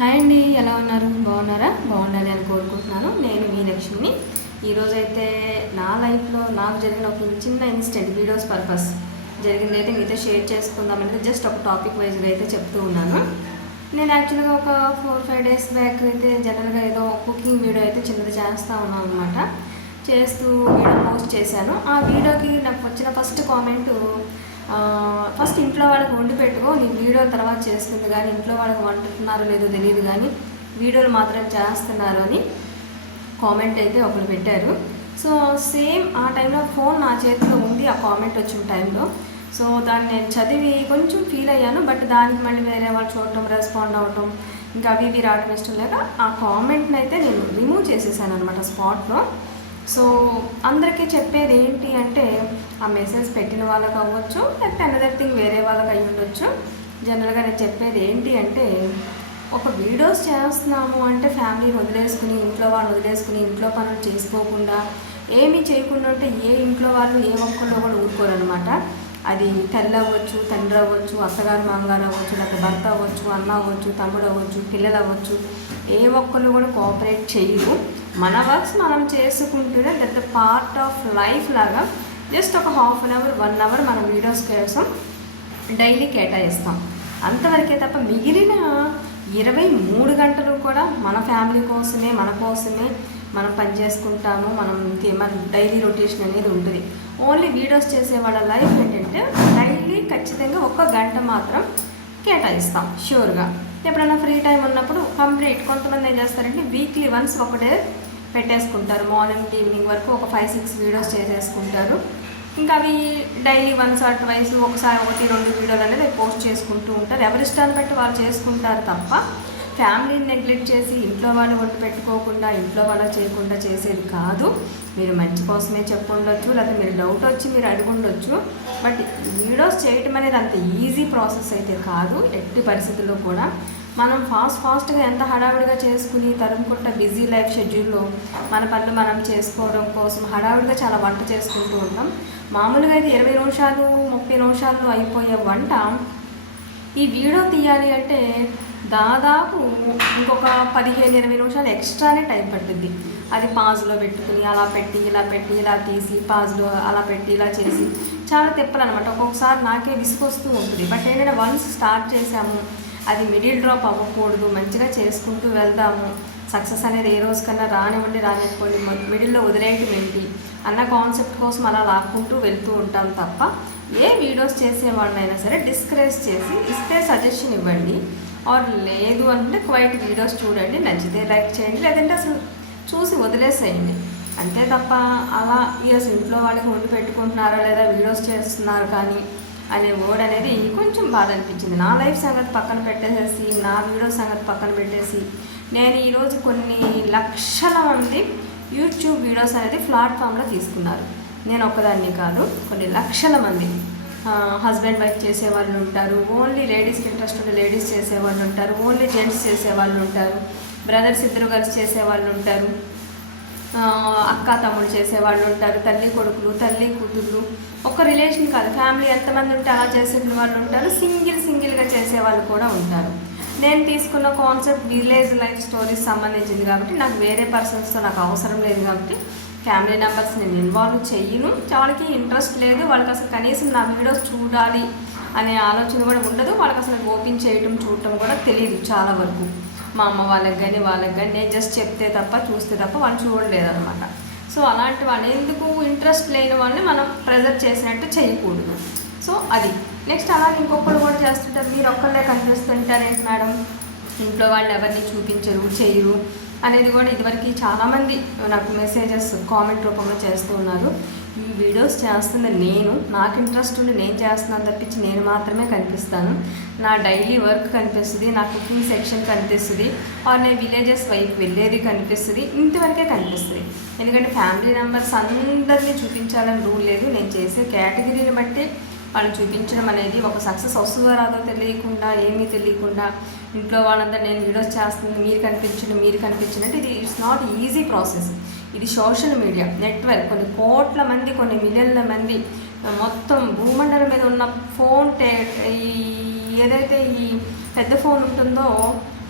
Hi అండి, ఎలా ఉన్నారు? బాగున్నారా? బాగుండాలి అని కోరుకుంటున్నాను. నేను మీ లక్ష్మిని. ఈరోజైతే నా లైఫ్లో నాకు జరిగిన ఒక చిన్న ఇన్సిడెంట్ వీడియోస్ పర్పస్ జరిగిందైతే మీతో షేర్ చేసుకుందామనేది జస్ట్ ఒక టాపిక్ వైజ్గా అయితే చెప్తూ ఉన్నాను. నేను యాక్చువల్గా ఒక 4-5 డేస్ బ్యాక్ అయితే జనరల్గా ఏదో కుకింగ్ వీడియో అయితే చిన్నది చేస్తూ ఉన్నాను అనమాట. చేస్తూ వీడియో పోస్ట్ చేశాను. ఆ వీడియోకి నాకు వచ్చిన ఫస్ట్ కామెంటు, ఫస్ట్ ఇంట్లో వాళ్ళకి వండి పెట్టుకో, నీ వీడియో తర్వాత చేస్తుంది కానీ ఇంట్లో వాళ్ళకి వండుతున్నారో లేదో తెలియదు కానీ వీడియోలు మాత్రం చేస్తున్నారు అని కామెంట్ అయితే ఒకరు పెట్టారు. సో సేమ్ ఆ టైంలో ఫోన్ నా చేతిలో ఉంది ఆ కామెంట్ వచ్చిన టైంలో. సో దాన్ని నేను చదివి కొంచెం ఫీల్ అయ్యాను. బట్ దానికి మళ్ళీ వేరే వాళ్ళు చూడటం, రెస్పాండ్ అవ్వటం, ఇంకా అవి ఇవి రావడం ఇష్టం లేక ఆ కామెంట్ని అయితే నేను రిమూవ్ చేసేసాను అనమాట స్పాట్లో. సో అందరికీ చెప్పేది ఏంటి అంటే, ఆ మెసేజ్ పెట్టిన వాళ్ళకి అవ్వచ్చు, లేకపోతే అనదర్ థింగ్ వేరే వాళ్ళకి అయ్యి ఉండొచ్చు. జనరల్గా నేను చెప్పేది ఏంటి అంటే, ఒక వీడియోస్ చేస్తున్నాము అంటే ఫ్యామిలీని వదిలేసుకుని, ఇంట్లో వాళ్ళని వదిలేసుకుని, ఇంట్లో పనులు చేసుకోకుండా ఏమీ చేయకుండా ఉంటే ఏ ఇంట్లో వాళ్ళు ఏ ఒక్కళ్ళు కూడా ఊరుకోరు అనమాట. అది తల్లి అవ్వచ్చు, తండ్రి అవ్వచ్చు, అత్తగారు మామగారు అవ్వచ్చు, లేకపోతే భర్త అవ్వచ్చు, అన్న అవ్వచ్చు, తమ్ముడు అవ్వచ్చు, పిల్లలు అవ్వచ్చు, ఏ ఒక్కళ్ళు కూడా కోఆపరేట్ చేయరు. మన వర్క్స్ మనం చేసుకుంటూనే that the part of life లాగా జస్ట్ ఒక హాఫ్ అన్ అవర్ 1 అవర్ మన వీడియోస్ కోసం డైలీ కేటాయిస్తాం. అంతవరకే తప్ప మిగిలిన 23 గంటలు కూడా మన ఫ్యామిలీ కోసమే, మన కోసమే మనం పని చేసుకుంటాము. మన డైలీ రొటేషన్ అనేది ఉంటుంది. ఓన్లీ వీడియోస్ చేసే వాళ్ళ లైఫ్ ఏంటంటే డైలీ ఖచ్చితంగా 1 గంట మాత్రం కేటాయిస్తాం ష్యూర్గా. ఎప్పుడైనా ఫ్రీ టైం ఉన్నప్పుడు కంప్లీట్. కొంతమంది ఏం చేస్తారంటే వీక్లీ వన్స్ ఒకటే పెట్టేసుకుంటారు. మార్నింగ్ ఈవినింగ్ వరకు ఒక 5-6 వీడియోస్ చేసేసుకుంటారు. ఇంకా అవి డైలీ వన్స్ ఆర్ ట్వైస్, ఒకసారి 1-2 వీడియోలు అనేది పోస్ట్ చేసుకుంటూ ఉంటారు. ఎవరి ఇష్టాన్ని బట్టి వాళ్ళు చేసుకుంటారు తప్ప ఫ్యామిలీని నెగ్లెక్ట్ చేసి ఇంట్లో వాళ్ళు వండి పెట్టుకోకుండా, ఇంట్లో వాళ్ళు చేయకుండా చేసేది కాదు. మీరు మంచి కోసమే చెప్పుండొచ్చు, లేకపోతే మీరు డౌట్ వచ్చి మీరు అడుగుండొచ్చు. బట్ వీడియోస్ చేయటం అనేది అంత ఈజీ ప్రాసెస్ అయితే కాదు ఎట్టి పరిస్థితుల్లో కూడా. మనం ఫాస్ట్గా ఎంత హడావిడిగా చేసుకుని తరుముకుంటా బిజీ లైఫ్ షెడ్యూల్లో మన పనులు మనం చేసుకోవడం కోసం హడావిడిగా చాలా వంట చేసుకుంటూ ఉంటాం. మామూలుగా అయితే 20 నిమిషాలు 30 నిమిషాల్లో అయిపోయే వంట ఈ వీడియో తీయాలి అంటే దాదాపు ఇంకొక 15-20 నిమిషాలు ఎక్స్ట్రానే టైం పట్టుద్ది. అది పాజ్లో పెట్టుకుని అలా పెట్టి ఇలా పెట్టి ఇలా తీసి పాజ్లో అలా పెట్టి ఇలా చేసి చాలా తిప్పాలన్నమాట. ఒక్కొక్కసారి నాకే విసుకొస్తూ ఉంటుంది. బట్ ఏంటంటే వన్స్ స్టార్ట్ చేసాము, అది మిడిల్ డ్రాప్ అవ్వకూడదు, మంచిగా చేసుకుంటూ వెళ్దాము. సక్సెస్ అనేది ఏ రోజు కన్నా రానివ్వండి, మిడిల్లో వదిలేయటం ఏంటి అన్న కాన్సెప్ట్ కోసం అలా లాక్కుంటూ వెళ్తూ ఉంటాం తప్ప ఏ వీడియోస్ చేసేవాడినైనా సరే డిస్కరేజ్ చేసి ఇస్తే సజెషన్ ఇవ్వండి. ఆర్ లేదు అంటే క్వైట్ వీడియోస్ చూడండి, నచ్చితే లైక్ చేయండి, లేదంటే అసలు చూసి వదిలేసేయండి. అంతే తప్ప అలా అసలు ఇంట్లో వాళ్ళకి వండి పెట్టుకుంటున్నారా లేదా వీడియోస్ చేస్తున్నారు కానీ అనే వర్డ్ అనేది కొంచెం బాధ అనిపించింది. నా లైఫ్ సంగతి పక్కన పెట్టేసేసి, నా వీడియోస్ సంగతి పక్కన పెట్టేసి, నేను ఈరోజు కొన్ని లక్షల మంది యూట్యూబ్ వీడియోస్ అనేది ప్లాట్ఫామ్లో తీసుకున్నారు. నేను ఒక్కదాన్ని కాదు, కొన్ని లక్షల మంది హస్బెండ్ వైఫ్ చేసేవాళ్ళు ఉంటారు, ఓన్లీ లేడీస్కి ఇంట్రెస్ట్ ఉంటే లేడీస్ చేసేవాళ్ళు ఉంటారు, ఓన్లీ జెంట్స్ చేసేవాళ్ళు ఉంటారు, బ్రదర్స్ ఇద్దరు కలిసి చేసేవాళ్ళు ఉంటారు, అక్క తమ్ముడు చేసేవాళ్ళు ఉంటారు, తల్లి కొడుకులు, తల్లి కూతుర్లు, ఒక రిలేషన్ కాదు ఫ్యామిలీ ఎంతమంది ఉంటే అలా చేసే వాళ్ళు ఉంటారు, సింగిల్గా చేసేవాళ్ళు కూడా ఉంటారు. నేను తీసుకున్న కాన్సెప్ట్ విలేజ్ లైఫ్ స్టోరీస్ సంబంధించింది కాబట్టి నాకు వేరే పర్సన్స్తో నాకు అవసరం లేదు కాబట్టి ఫ్యామిలీ మెంబర్స్ నేను ఇన్వాల్వ్ చెయ్యను. వాళ్ళకి ఇంట్రెస్ట్ లేదు, వాళ్ళకి అసలు కనీసం నా వీడియోస్ చూడాలి అనే ఆలోచన కూడా ఉండదు. వాళ్ళకి అసలు ఓపెన్ చేయటం చూడటం కూడా తెలియదు చాలా వరకు. మా అమ్మ వాళ్ళకి కానీ నేను జస్ట్ చెప్తే తప్ప చూస్తే తప్ప వాళ్ళు చూడలేదు అనమాట. సో అలాంటి వాళ్ళు ఎందుకు ఇంట్రెస్ట్ లేని వాళ్ళని మనం ప్రెజర్ చేసినట్టు చేయకూడదు. సో అది నెక్స్ట్ అలాగే ఇంకొకళ్ళు కూడా చేస్తుంటారు. మీరు ఒక్కళ్ళే కనిపిస్తుంటారేంటి మేడం, ఇంట్లో వాళ్ళు ఎవరిని చూపించరు చేయరు అనేది కూడా ఇదివరకు చాలామంది నాకు మెసేజెస్ కామెంట్ రూపంలో చేస్తూ ఉన్నారు. ఈ వీడియోస్ చేస్తున్న నాకు ఇంట్రెస్ట్ ఉండి నేను చేస్తున్నాను తప్పించి నేను మాత్రమే కనిపిస్తాను. నా డైలీ వర్క్ కనిపిస్తుంది, నా కుకింగ్ సెక్షన్ కనిపిస్తుంది, ఆర్ నేను విలేజెస్ వైపు వెళ్ళేది కనిపిస్తుంది, ఇంతవరకే కనిపిస్తుంది. ఎందుకంటే ఫ్యామిలీ మెంబర్స్ అందరినీ చూపించాలని రూల్ లేదు. నేను చేసే కేటగిరీని బట్టి వాళ్ళు చూపించడం అనేది ఒక సక్సెస్ వస్తుందో రాదో తెలియకుండా, ఏమీ తెలియకుండా ఇంట్లో వాళ్ళంతా నేను వీడియోస్ చేస్తుంది మీరు కనిపించినట్టు ఇది ఇట్స్ నాట్ ఈజీ ప్రాసెస్. ఇది సోషల్ మీడియా నెట్వర్క్, కొన్ని కోట్ల మంది, కొన్ని మిలియన్ల మంది మొత్తం భూమండలం మీద ఉన్న ఫోన్ ఏదైతే ఈ పెద్ద ఫోన్ ఉంటుందో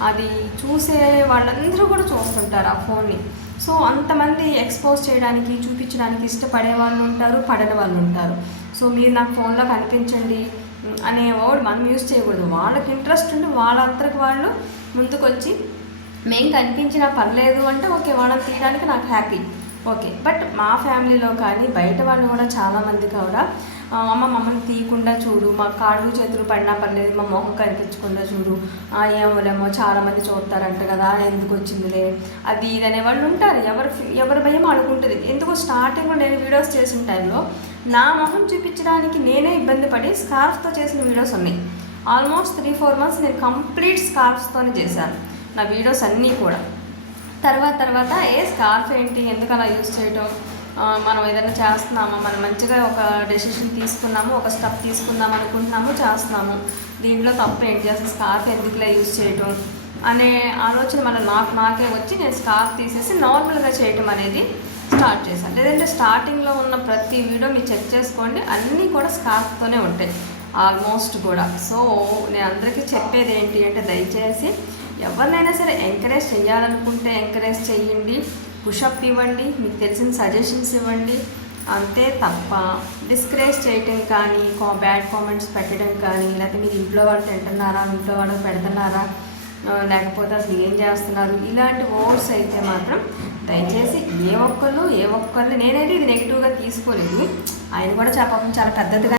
అది చూసే వాళ్ళందరూ కూడా చూస్తుంటారు ఆ ఫోన్ని. సో అంతమంది ఎక్స్పోజ్ చేయడానికి, చూపించడానికి ఇష్టపడే వాళ్ళు ఉంటారు, పడని వాళ్ళు ఉంటారు. సో మీరు నాకు ఫోన్లో కనిపించండి అనే వర్డ్ మనం యూజ్ చేయకూడదు. వాళ్ళకి ఇంట్రెస్ట్ ఉంటే వాళ్ళంతరకు వాళ్ళు ముందుకు వచ్చి మేము కనిపించినా పర్లేదు అంటే ఓకే, వాళ్ళని తీయడానికి నాకు హ్యాపీ, ఓకే. బట్ మా ఫ్యామిలీలో కానీ బయట వాళ్ళు కూడా చాలామంది కూడా అమ్మ మమ్మల్ని తీయకుండా చూడు, మా కాళ్ళు చేతులు పడినా పర్లేదు, మా మొహం కనిపించకుండా చూడు, ఏమోలేమో చాలామంది చూస్తారంట కదా, ఎందుకు వచ్చిందిలే అది ఇది అనే వాళ్ళు ఉంటారు. ఎవరి భయం అనుకుంటుంది. ఎందుకు స్టార్టింగ్లో నేను వీడియోస్ చేసిన టైంలో నా మొహం చూపించడానికి నేనే ఇబ్బంది పడి స్కార్ఫ్తో చేసిన వీడియోస్ ఉన్నాయి. ఆల్మోస్ట్ 3-4 months నేను కంప్లీట్ స్కార్ఫ్స్తోనే చేశాను నా వీడియోస్ అన్నీ కూడా. తర్వాత స్కార్ఫ్ ఏంటి, ఎందుకు అలా యూజ్ చేయటం, మనం ఏదైనా చేస్తున్నాము, మనం మంచిగా ఒక డెసిషన్ తీసుకున్నాము, ఒక స్టెప్ తీసుకుందాం అనుకుంటున్నాము, చేస్తున్నాము, దీంట్లో తప్పు ఏంటి, అసలు స్కార్ఫ్ ఎందుకులా యూజ్ చేయటం అనే ఆలోచన నాకే వచ్చి నేను స్కార్ఫ్ తీసేసి నార్మల్గా చేయటం అనేది స్టార్ట్ చేశాను. లేదంటే స్టార్టింగ్లో ఉన్న ప్రతి వీడియో మీరు చెక్ చేసుకోండి, అన్నీ కూడా స్కార్ఫ్తోనే ఉంటాయి ఆల్మోస్ట్ కూడా. సో నేను అందరికీ చెప్పేది ఏంటి అంటే, దయచేసి ఎవరినైనా సరే ఎంకరేజ్ చేయాలనుకుంటే ఎంకరేజ్ చేయండి, పుషప్ ఇవ్వండి, మీకు తెలిసిన సజెషన్స్ ఇవ్వండి, అంతే తప్ప డిస్కరేజ్ చేయటం కానీ, బ్యాడ్ కామెంట్స్ పెట్టడం కానీ, లేకపోతే మీరు ఇంట్లో వాళ్ళు తింటున్నారా, ఇంట్లో వాళ్ళు పెడుతున్నారా, లేకపోతే అసలు ఏం చేస్తున్నారు, ఇలాంటి వర్డ్స్ అయితే మాత్రం దయచేసి ఏ ఒక్కళ్ళు నేనైతే ఇది నెగిటివ్గా తీసుకోలేదు. ఆయన కూడా చాలా పెద్దదిగా